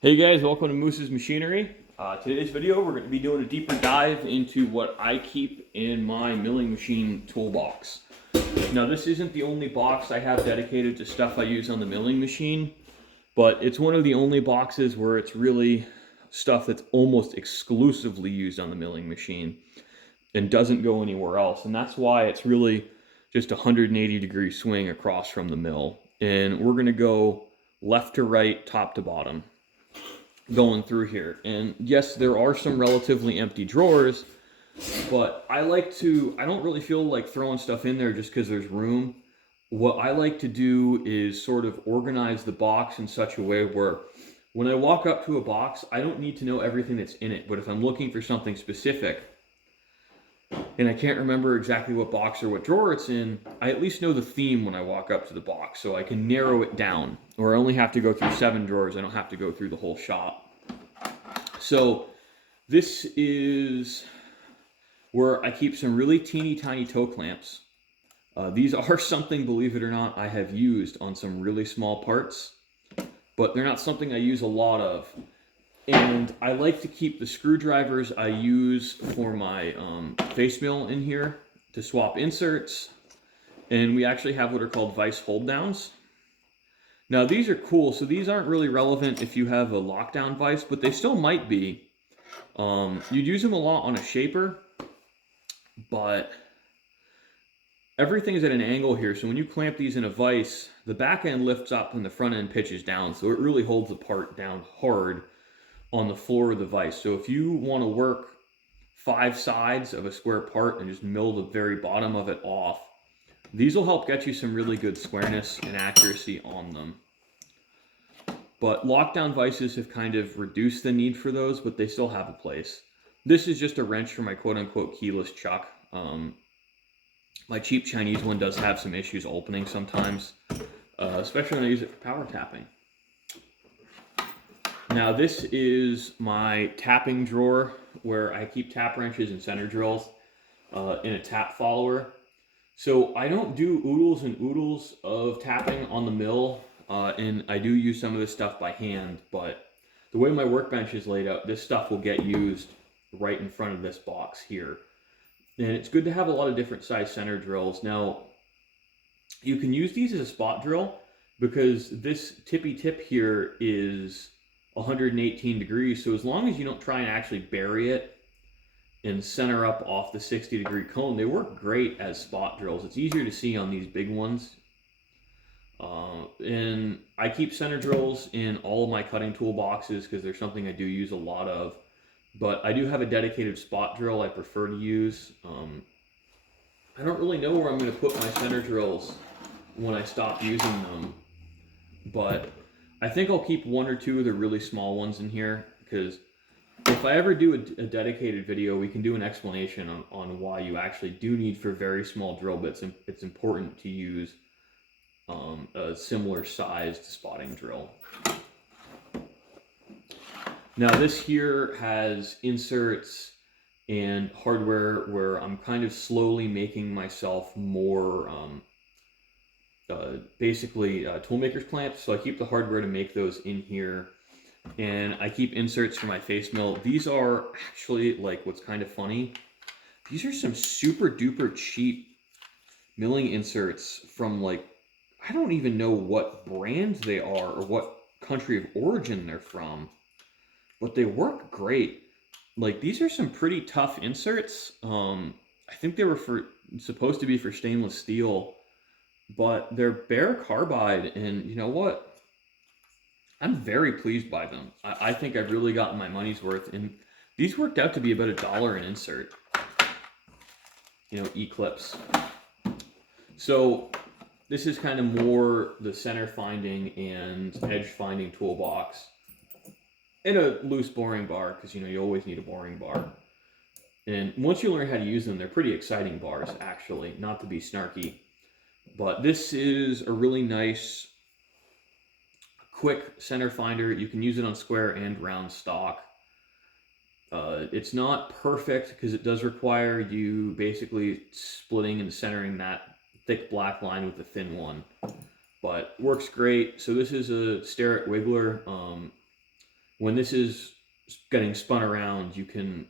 Hey guys, welcome to Moose's Machinery. Today's video, we're going to be doing a deeper dive into what I keep in my milling machine toolbox. Now, this isn't the only box I have dedicated to stuff I use on the milling machine, but it's one of the only boxes where it's really stuff that's almost exclusively used on the milling machine and doesn't go anywhere else. And that's why it's really just a 180-degree swing across from the mill. And we're going to go left to right, top to bottom, going through here. And yes, there are some relatively empty drawers, but I don't really feel like throwing stuff in there just because there's room. What I like to do is sort of organize the box in such a way where when I walk up to a box, I don't need to know everything that's in it. But if I'm looking for something specific and I can't remember exactly what box or what drawer it's in, I at least know the theme when I walk up to the box, so I can narrow it down. Or I only have to go through 7 drawers, I don't have to go through the whole shop. So this is where I keep some really teeny tiny toe clamps. These are something, believe it or not, I have used on some really small parts, but they're not something I use a lot of. And I like to keep the screwdrivers I use for my face mill in here to swap inserts. And we actually have what are called vise hold downs. Now these are cool, so these aren't really relevant if you have a lockdown vise, but they still might be. You'd use them a lot on a shaper, but everything is at an angle here, so when you clamp these in a vise, the back end lifts up and the front end pitches down, so it really holds the part down hard on the floor of the vise. So if you want to work 5 sides of a square part and just mill the very bottom of it off, these will help get you some really good squareness and accuracy on them. But lockdown vices have kind of reduced the need for those, but they still have a place. This is just a wrench for my quote-unquote keyless chuck. My cheap Chinese one does have some issues opening sometimes, especially when I use it for power tapping. Now this is my tapping drawer where I keep tap wrenches and center drills in a tap follower. So I don't do oodles and oodles of tapping on the mill, and I do use some of this stuff by hand, but the way my workbench is laid out, this stuff will get used right in front of this box here. And it's good to have a lot of different size center drills. Now, you can use these as a spot drill because this tippy tip here is 118 degrees. So as long as you don't try and actually bury it and center up off the 60-degree cone, they work great as spot drills. It's easier to see on these big ones. And I keep center drills in all of my cutting tool boxes because they're something I do use a lot of. But I do have a dedicated spot drill I prefer to use. I don't really know where I'm going to put my center drills when I stop using them, but I think I'll keep 1 or 2 of the really small ones in here, because if I ever do a dedicated video, we can do an explanation on why you actually do need, for very small drill bits, it's important to use a similar sized spotting drill. Now this here has inserts and hardware where I'm kind of slowly making myself more basically toolmaker's clamps. So I keep the hardware to make those in here, and I keep inserts for my face mill. These are actually, like, what's kind of funny, these are some super duper cheap milling inserts from, like, I don't even know what brand they are or what country of origin they're from, but they work great. Like, these are some pretty tough inserts. I think they were supposed to be for stainless steel, but they're bare carbide, and you know what? I'm very pleased by them. I think I've really gotten my money's worth, and these worked out to be about $1 an insert. You know, E-clips. So this is kind of more the center finding and edge finding toolbox. And a loose boring bar, because you know you always need a boring bar. And once you learn how to use them, they're pretty exciting bars, actually, not to be snarky. But this is a really nice, quick center finder. You can use it on square and round stock. It's not perfect because it does require you basically splitting and centering that thick black line with the thin one, but works great. So this is a Starrett Wiggler. when this is getting spun around, you can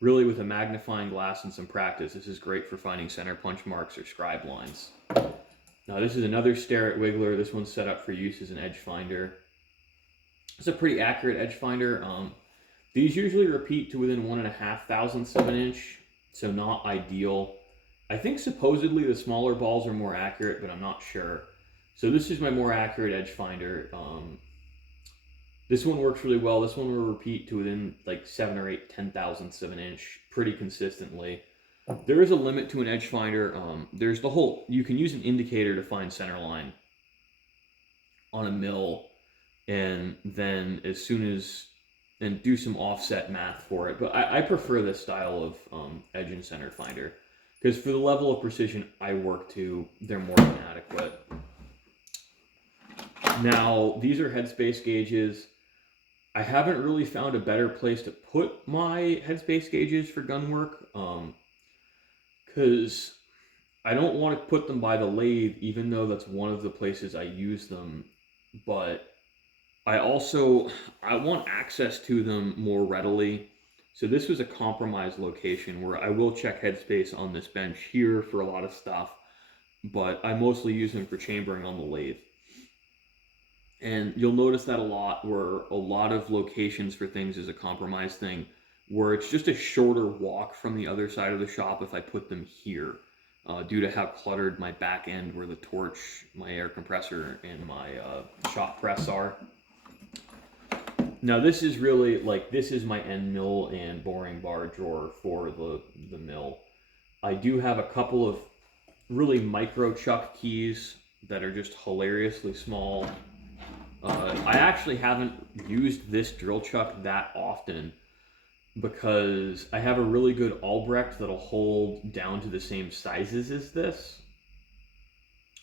really, with a magnifying glass and some practice, this is great for finding center punch marks or scribe lines. Now this is another Starrett wiggler. This one's set up for use as an edge finder. It's a pretty accurate edge finder. These usually repeat to within 1.5 thousandths of an inch, so not ideal. I think supposedly the smaller balls are more accurate, but I'm not sure. So this is my more accurate edge finder. This one works really well. This one will repeat to within like 7 or 8 10,000ths of an inch pretty consistently. There is a limit to an edge finder. There's the whole, you can use an indicator to find center line on a mill, and then as soon as, and do some offset math for it. But I prefer this style of edge and center finder, because for the level of precision I work to, they're more than adequate. Now, these are headspace gauges. I haven't really found a better place to put my headspace gauges for gun work, because I don't want to put them by the lathe, even though that's one of the places I use them. But I want access to them more readily. So this was a compromised location where I will check headspace on this bench here for a lot of stuff, but I mostly use them for chambering on the lathe. And you'll notice that a lot, where a lot of locations for things is a compromised thing, where it's just a shorter walk from the other side of the shop if I put them here, due to how cluttered my back end, where the torch, my air compressor, and my shop press are. Now this is really, like, this is my end mill and boring bar drawer for the mill. I do have a couple of really micro chuck keys that are just hilariously small. I actually haven't used this drill chuck that often because I have a really good Albrecht that'll hold down to the same sizes as this,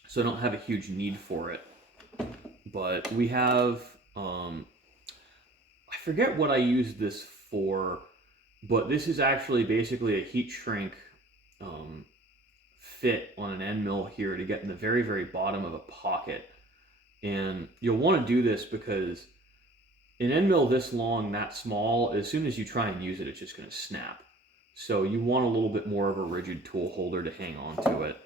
so I don't have a huge need for it. But we have, I forget what I used this for, but this is actually basically a heat shrink fit on an end mill here to get in the very, very bottom of a pocket. And you'll want to do this because an end mill this long, that small, as soon as you try and use it, it's just going to snap. So you want a little bit more of a rigid tool holder to hang on to it.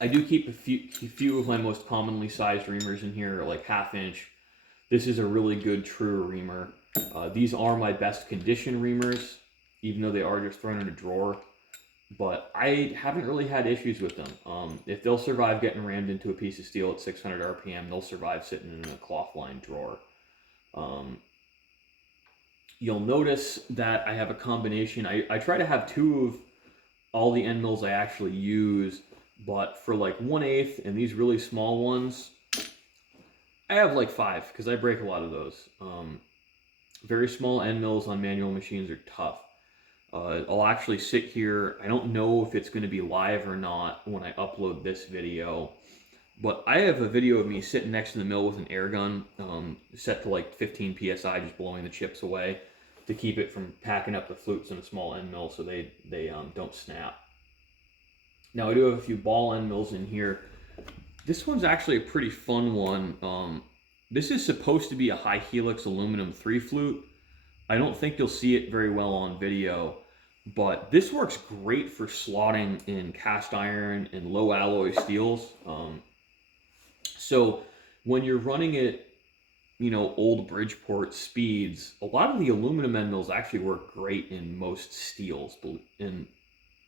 I do keep a few of my most commonly sized reamers in here, like 1/2 inch. This is a really good true reamer. These are my best condition reamers, even though they are just thrown in a drawer. But I haven't really had issues with them. If they'll survive getting rammed into a piece of steel at 600 RPM, they'll survive sitting in a cloth-lined drawer. You'll notice that I have a combination. I try to have 2 of all the end mills I actually use, but for like 1/8 and these really small ones, I have like 5 because I break a lot of those. Very small end mills on manual machines are tough. I'll actually sit here. I don't know if it's going to be live or not when I upload this video, but I have a video of me sitting next to the mill with an air gun set to like 15 psi, just blowing the chips away to keep it from packing up the flutes in a small end mill so they don't snap. Now I do have a few ball end mills in here. This one's actually a pretty fun one. This is supposed to be a high helix aluminum 3 flute. I don't think you'll see it very well on video, but this works great for slotting in cast iron and low alloy steels. So when you're running it, you know, old Bridgeport speeds, a lot of the aluminum end mills actually work great in most steels. And,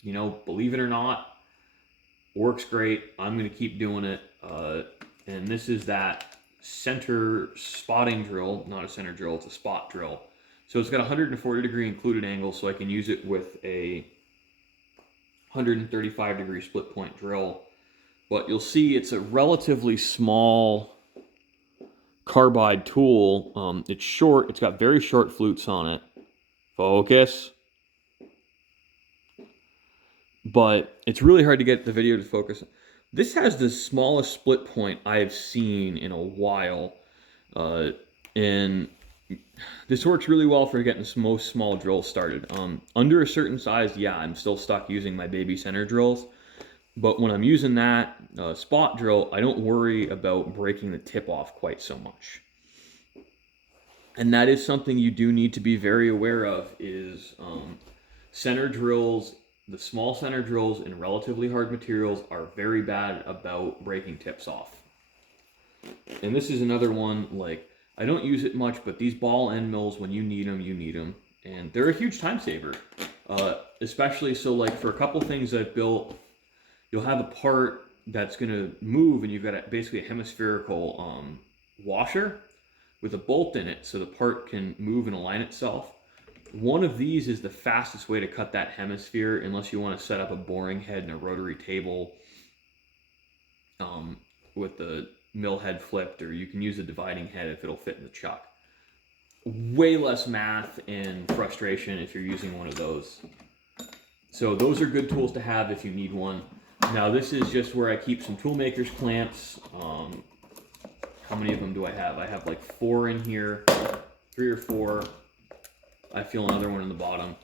you know, believe it or not, works great. I'm going to keep doing it. And this is that center spotting drill, not a center drill, it's a spot drill. So it's got a 140-degree included angle, so I can use it with a 135-degree split point drill. But you'll see it's a relatively small carbide tool. It's short. It's got very short flutes on it. Focus. But it's really hard to get the video to focus. This has the smallest split point I've seen in a while. And this works really well for getting most small drills started. Under a certain size, yeah, I'm still stuck using my baby center drills. But when I'm using that spot drill, I don't worry about breaking the tip off quite so much. And that is something you do need to be very aware of is center drills, the small center drills in relatively hard materials are very bad about breaking tips off. And this is another one, like, I don't use it much, but these ball end mills, when you need them, you need them. And they're a huge time saver. Especially, so like for a couple things I've built, you'll have a part that's going to move and you've got basically a hemispherical washer with a bolt in it so the part can move and align itself. One of these is the fastest way to cut that hemisphere, unless you want to set up a boring head and a rotary table with the mill head flipped, or you can use a dividing head if it'll fit in the chuck. Way less math and frustration if you're using one of those. So those are good tools to have if you need one. Now this is just where I keep some toolmaker's clamps. How many of them do I have? I have like 4 in here, 3 or 4. I feel another one in the bottom.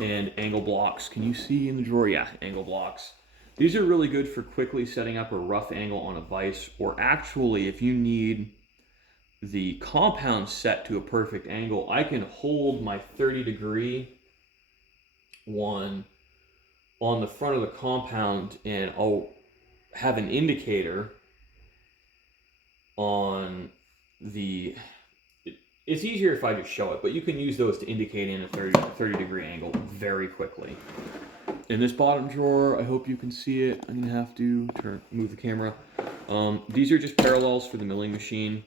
And angle blocks. Can you see in the drawer? Yeah, angle blocks. These are really good for quickly setting up a rough angle on a vise, or actually if you need the compound set to a perfect angle, I can hold my 30-degree one on the front of the compound and I'll have an indicator on the, it's easier if I just show it, but you can use those to indicate in a 30-degree angle very quickly. In this bottom drawer, I hope you can see it. I'm gonna have to move the camera. These are just parallels for the milling machine.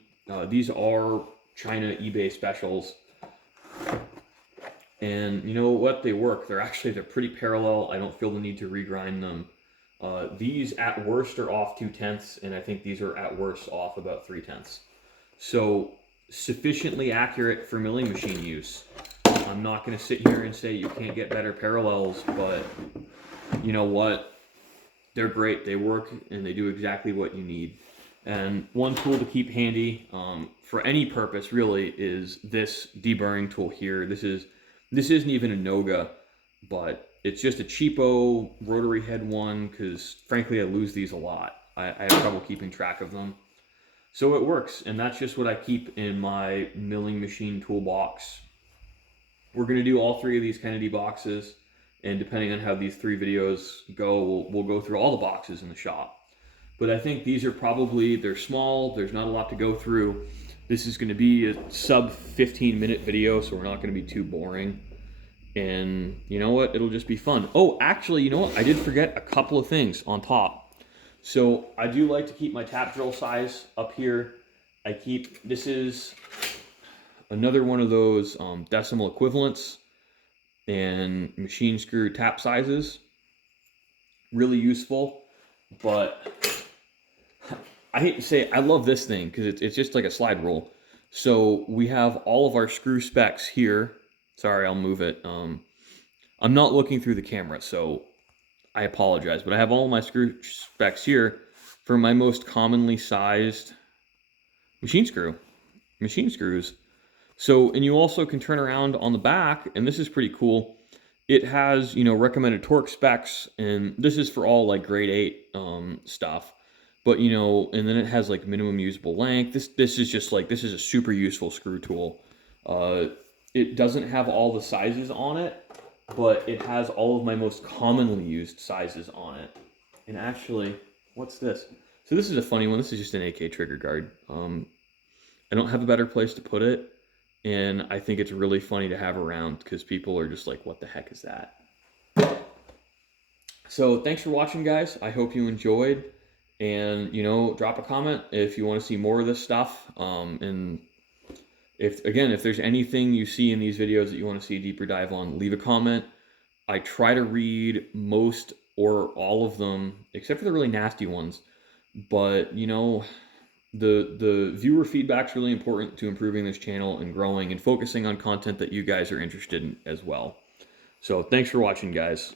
These are China eBay specials. And you know what? They work. They're pretty parallel. I don't feel the need to regrind them. These at worst are off 2/10, and I think these are at worst off about 3/10. So sufficiently accurate for milling machine use. I'm not going to sit here and say you can't get better parallels, but you know what? They're great. They work and they do exactly what you need. And one tool to keep handy for any purpose really is this deburring tool here. This isn't even a Noga, but it's just a cheapo rotary head one because frankly I lose these a lot. I have trouble keeping track of them. So it works, and that's just what I keep in my milling machine toolbox. We're going to do all 3 of these Kennedy boxes, and depending on how these 3 videos go, we'll go through all the boxes in the shop. But I think these are probably, they're small, there's not a lot to go through. This is going to be a sub 15-minute video, so we're not going to be too boring. And you know what? It'll just be fun. Oh, actually, you know what? I did forget a couple of things on top. So I do like to keep my tap drill size up here. This is another one of those decimal equivalents and machine screw tap sizes. Really useful, but I hate to say it, I love this thing because it's just like a slide rule. So we have all of our screw specs here. Sorry, I'll move it. I'm not looking through the camera, so I apologize, but I have all my screw specs here for my most commonly sized machine screws. So, and you also can turn around on the back, and this is pretty cool. It has, you know, recommended torque specs, and this is for all like grade 8 stuff. But, you know, and then it has like minimum usable length. This is just like, this is a super useful screw tool. It doesn't have all the sizes on it, but it has all of my most commonly used sizes on it. And actually, what's this? So this is a funny one. This is just an AK trigger guard. I don't have a better place to put it. And I think it's really funny to have around because people are just like, what the heck is that? So thanks for watching, guys. I hope you enjoyed. And, you know, drop a comment if you want to see more of this stuff. And if there's anything you see in these videos that you want to see a deeper dive on, leave a comment. I try to read most or all of them, except for the really nasty ones. But, you know, the viewer feedback's really important to improving this channel and growing and focusing on content that you guys are interested in as well. So thanks for watching, guys.